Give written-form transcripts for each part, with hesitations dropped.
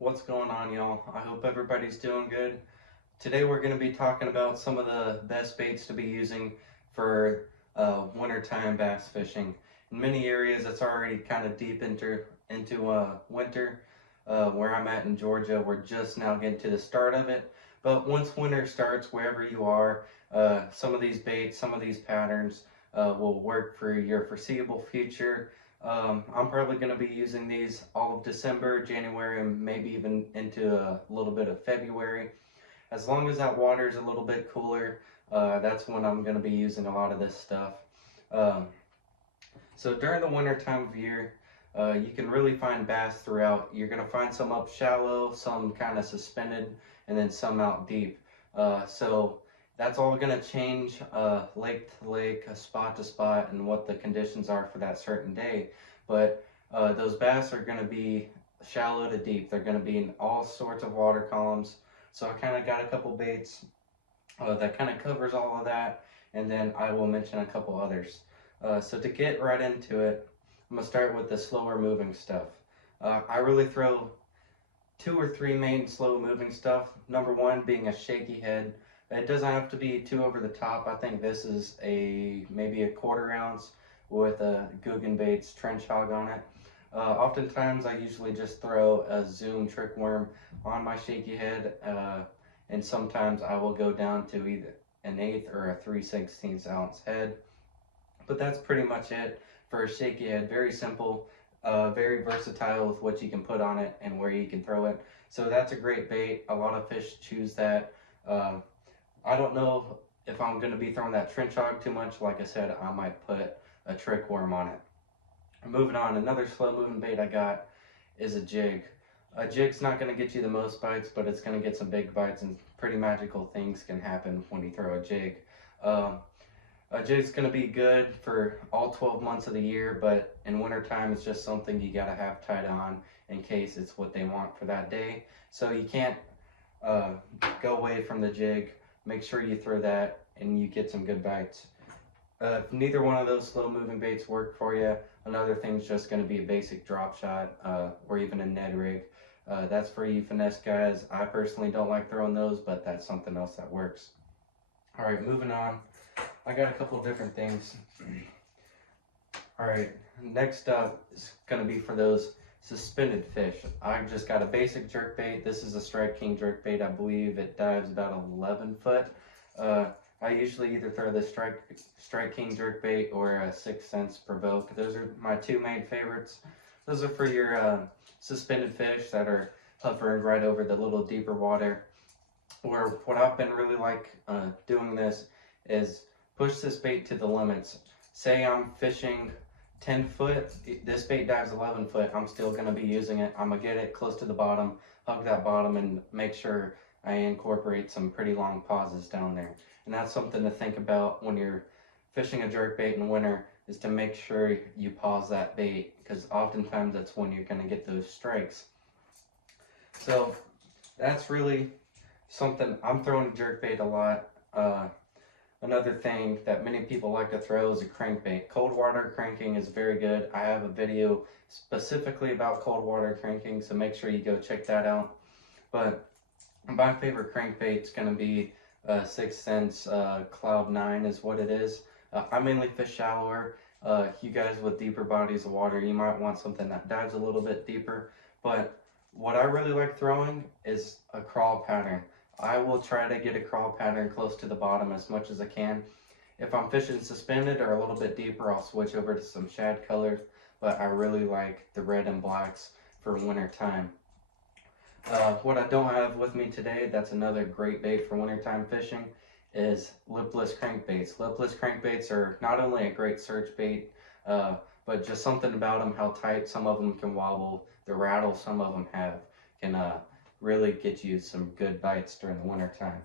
What's going on, y'all? I hope everybody's doing good. Today we're going to be talking about some of the best baits to be using for wintertime bass fishing. In many areas, it's already kind of deep into winter. Where I'm at in Georgia, we're just now getting to the start of it. But once winter starts, wherever you are, some of these baits, some of these patterns will work for your foreseeable future. I'm probably going to be using these all of December, January, and maybe even into a little bit of February. As long as that water is a little bit cooler, that's when I'm going to be using a lot of this stuff. Um, so during the winter time of year, you can really find bass throughout. You're going to find some up shallow, some kind of suspended, and then some out deep. So that's all going to change lake to lake, spot to spot, and what the conditions are for that certain day. But those bass are going to be shallow to deep. They're going to be in all sorts of water columns. So I kind of got a couple baits that kind of covers all of that, and then I will mention a couple others. So to get right into it, I'm gonna start with the slower moving stuff. I really throw two or three main slow moving stuff. Number one being a shaky head. It doesn't have to be too over the top. I think this is a maybe a quarter ounce with a Guggenbait's trench hog on it. Oftentimes I usually just throw a Zoom trick worm on my shaky head, and sometimes I will go down to either an eighth or a 3/16 ounce head. But that's pretty much it for a shaky head. Very simple, very versatile with what you can put on it and where you can throw it. So that's a great bait. A lot of fish choose that. Uh, I don't know if I'm going to be throwing that trench hog too much. Like I said, I might put a trick worm on it. Moving on, another slow moving bait I got is a jig. A jig's not going to get you the most bites, but it's going to get some big bites, and pretty magical things can happen when you throw a jig. Um, a jig's going to be good for all 12 months of the year, but in wintertime, it's just something you got to have tied on in case it's what they want for that day. So you can't uh, go away from the jig. Make sure you throw that and you get some good bites. If neither one of those slow moving baits work for you, another thing's just going to be a basic drop shot or even a Ned rig. That's for you finesse guys. I personally don't like throwing those, but that's something else that works. All right, moving on. I got a couple of different things. All right, next up is going to be for those suspended fish. I just got a basic jerk bait. This is a Strike King jerk bait. I believe it dives about 11 foot. Uh, I usually either throw the Strike King jerk bait or a 6 cents provoke. Those are my two main favorites. Those are for your suspended fish that are hovering right over the little deeper water. Or what I've been really like doing this is push this bait to the limits. Say I'm fishing 10 foot, this bait dives 11 foot, I'm still going to be using it. I'm going to get it close to the bottom, hug that bottom, and make sure I incorporate some pretty long pauses down there. And that's something to think about when you're fishing a jerk bait in winter, is to make sure you pause that bait, because oftentimes that's when you're going to get those strikes. So that's really something. I'm throwing jerk bait a lot. Another thing that many people like to throw is a crankbait. Cold water cranking is very good. I have a video specifically about cold water cranking, so make sure you go check that out. But my favorite crankbait is going to be 6 cents Cloud 9 is what it is. I mainly fish shallower. You guys with deeper bodies of water, you might want something that dives a little bit deeper. But what I really like throwing is a crawl pattern. I will try to get a crawl pattern close to the bottom as much as I can. If I'm fishing suspended or a little bit deeper, I'll switch over to some shad colors, but I really like the red and blacks for winter time. What I don't have with me today, that's another great bait for wintertime fishing, is lipless crankbaits. Lipless crankbaits are not only a great search bait, but just something about them, how tight some of them can wobble, the rattle some of them have, can really get you some good bites during the winter time.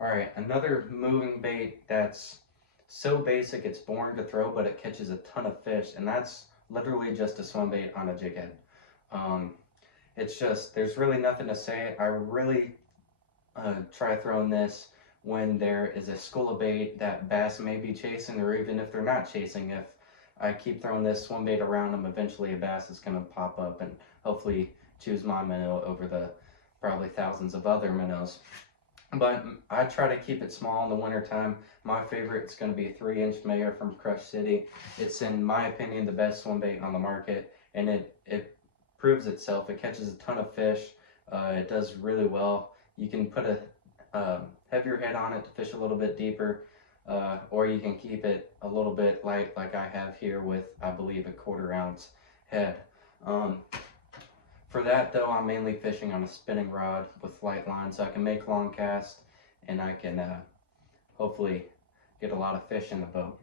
All right, another moving bait that's so basic it's boring to throw, but it catches a ton of fish, and that's literally just a swim bait on a jig head. It's just, there's really nothing to say. I really try throwing this when there is a school of bait that bass may be chasing, or even if they're not chasing. If I keep throwing this swim bait around them, eventually a bass is going to pop up and hopefully choose my minnow over the probably thousands of other minnows. But I try to keep it small in the wintertime. My favorite is going to be a 3-inch Mayor from Crush City. It's, in my opinion, the best swim bait on the market, and it proves itself. It catches a ton of fish. It does really well. You can put a heavier head on it to fish a little bit deeper, or you can keep it a little bit light like I have here with, I believe, a 1/4 ounce head. For that though, I'm mainly fishing on a spinning rod with light line, so I can make long casts and I can hopefully get a lot of fish in the boat.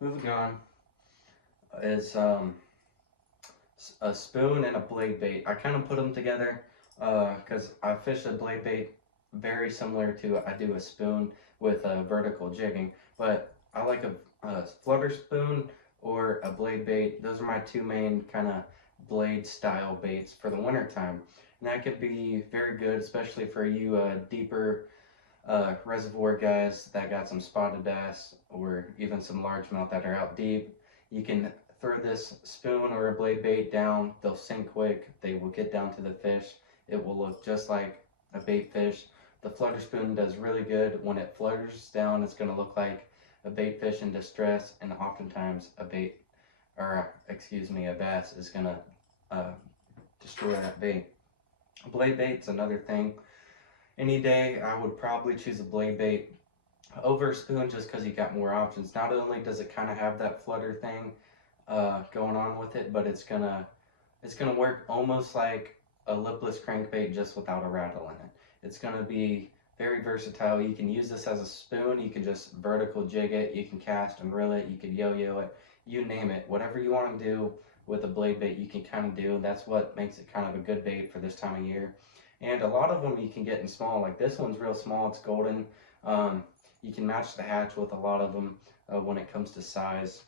Moving on is a spoon and a blade bait. I kind of put them together because I fish a blade bait very similar to I do a spoon with a vertical jigging, but I like a flutter spoon or a blade bait. Those are my two main kind of blade style baits for the winter time, and that could be very good, especially for you deeper reservoir guys that got some spotted bass or even some largemouth that are out deep. You can throw this spoon or a blade bait down, they'll sink quick, they will get down to the fish, it will look just like a bait fish. The flutter spoon does really good. When it flutters down, it's going to look like a bait fish in distress, and oftentimes a bass is going to destroy that bait. Blade bait's another thing. Any day I would probably choose a blade bait over a spoon just because you got more options. Not only does it kind of have that flutter thing going on with it, but it's gonna work almost like a lipless crankbait just without a rattle in it. It's gonna be very versatile. You can use this as a spoon, you can just vertical jig it, you can cast and reel it, you can yo-yo it, you name it. Whatever you want to do with a blade bait you can kind of do. That's what makes it kind of a good bait for this time of year. And a lot of them you can get in small, like this one's real small, it's golden. You can match the hatch with a lot of them when it comes to size.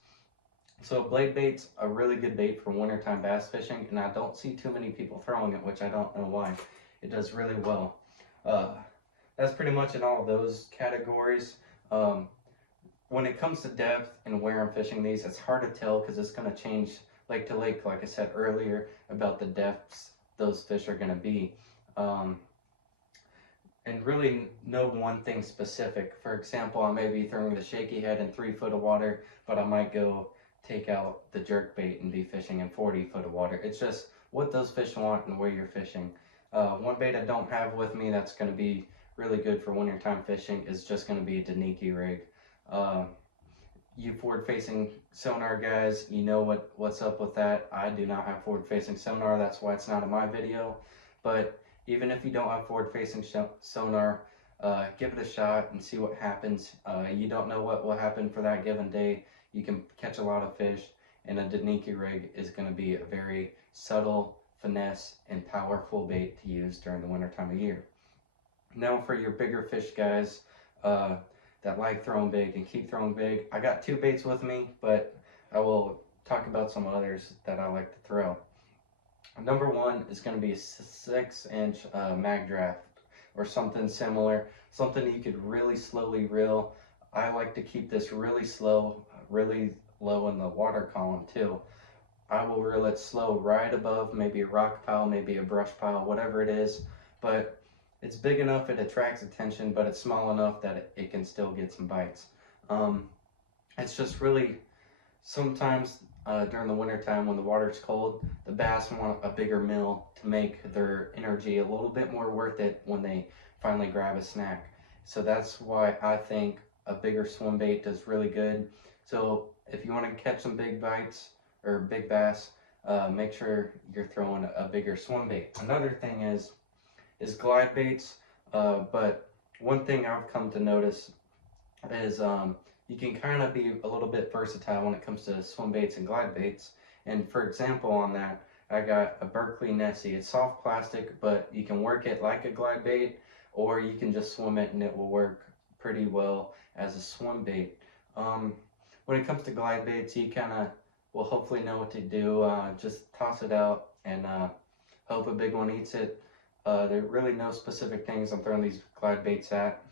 So blade bait's a really good bait for wintertime bass fishing, and I don't see too many people throwing it, which I don't know why. It does really well. That's pretty much in all of those categories. When it comes to depth and where I'm fishing these, it's hard to tell because it's going to change lake to lake, like I said earlier about the depths those fish are going to be. And really no one thing specific. For example, I may be throwing the shaky head in 3 foot of water, but I might go take out the jerk bait and be fishing in 40 foot of water. It's just what those fish want and where you're fishing. One bait I don't have with me that's going to be really good for wintertime fishing is just going to be a Daniiki rig. You forward-facing sonar guys, you know what's up with that. I do not have forward-facing sonar, that's why it's not in my video. But even if you don't have forward-facing sonar, give it a shot and see what happens. You don't know what will happen for that given day. You can catch a lot of fish, and a Daniiki rig is going to be a very subtle, finesse, and powerful bait to use during the winter time of year. Now for your bigger fish guys that like throwing big and keep throwing big, I got 2 baits with me, but I will talk about some others that I like to throw. Number 1 is going to be a 6-inch mag draft or something similar, something you could really slowly reel. I like to keep this really slow, really low in the water column too. I will reel it slow right above maybe a rock pile, maybe a brush pile, whatever it is, but it's big enough it attracts attention, but it's small enough that it can still get some bites. It's just really, sometimes during the winter time when the water's cold, the bass want a bigger meal to make their energy a little bit more worth it when they finally grab a snack. So that's why I think a bigger swim bait does really good. So if you want to catch some big bites or big bass, make sure you're throwing a bigger swim bait. Another thing is glide baits, but one thing I've come to notice is you can kind of be a little bit versatile when it comes to swim baits and glide baits. And for example on that, I got a Berkley Nessie. It's soft plastic, but you can work it like a glide bait, or you can just swim it and it will work pretty well as a swim bait. When it comes to glide baits, you kind of will hopefully know what to do. Just toss it out and hope a big one eats it. There are really no specific things I'm throwing these glide baits at.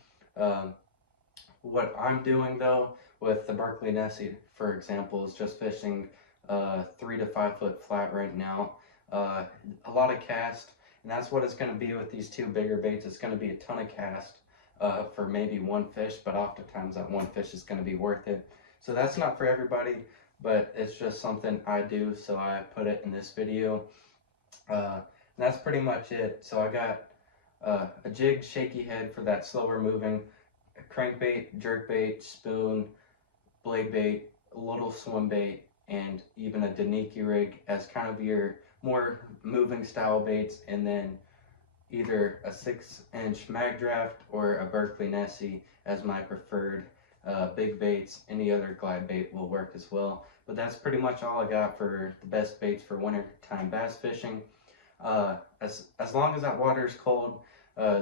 What I'm doing though with the Berkley Nessie, for example, is just fishing 3 to 5 foot flat right now. uh, a lot of cast, and that's what it's going to be with these two bigger baits. It's going to be a ton of cast for maybe one fish, but oftentimes that one fish is going to be worth it. So that's not for everybody, but it's just something I do, so I put it in this video. And that's pretty much it. So I got a jig shaky head for that slower moving, a crankbait, jerkbait, spoon, blade bait, a little swim bait, and even a Daniiki rig as kind of your more moving style baits, and then either a 6-inch mag draft or a Berkeley Nessie as my preferred big baits. Any other glide bait will work as well. But that's pretty much all I got for the best baits for wintertime bass fishing. As long as that water is cold,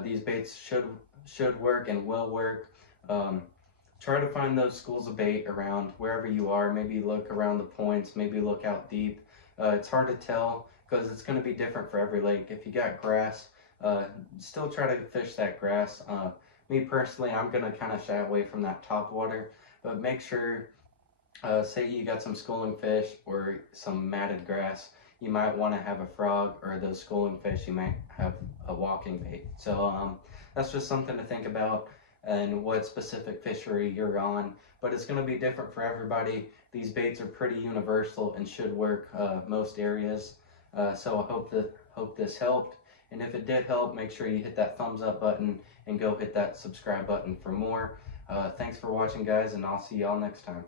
these baits should work and will work. Try to find those schools of bait around wherever you are. Maybe look around the points, maybe look out deep. It's hard to tell because it's going to be different for every lake. If you got grass, still try to fish that grass. Me personally, I'm going to kind of shy away from that top water, but make sure, say you got some schooling fish or some matted grass, you might want to have a frog, or those schooling fish, you might have a walking bait. So that's just something to think about, and what specific fishery you're on. But it's going to be different for everybody. These baits are pretty universal and should work most areas. So I hope this helped. And if it did help, make sure you hit that thumbs up button and go hit that subscribe button for more. Thanks for watching, guys, and I'll see y'all next time.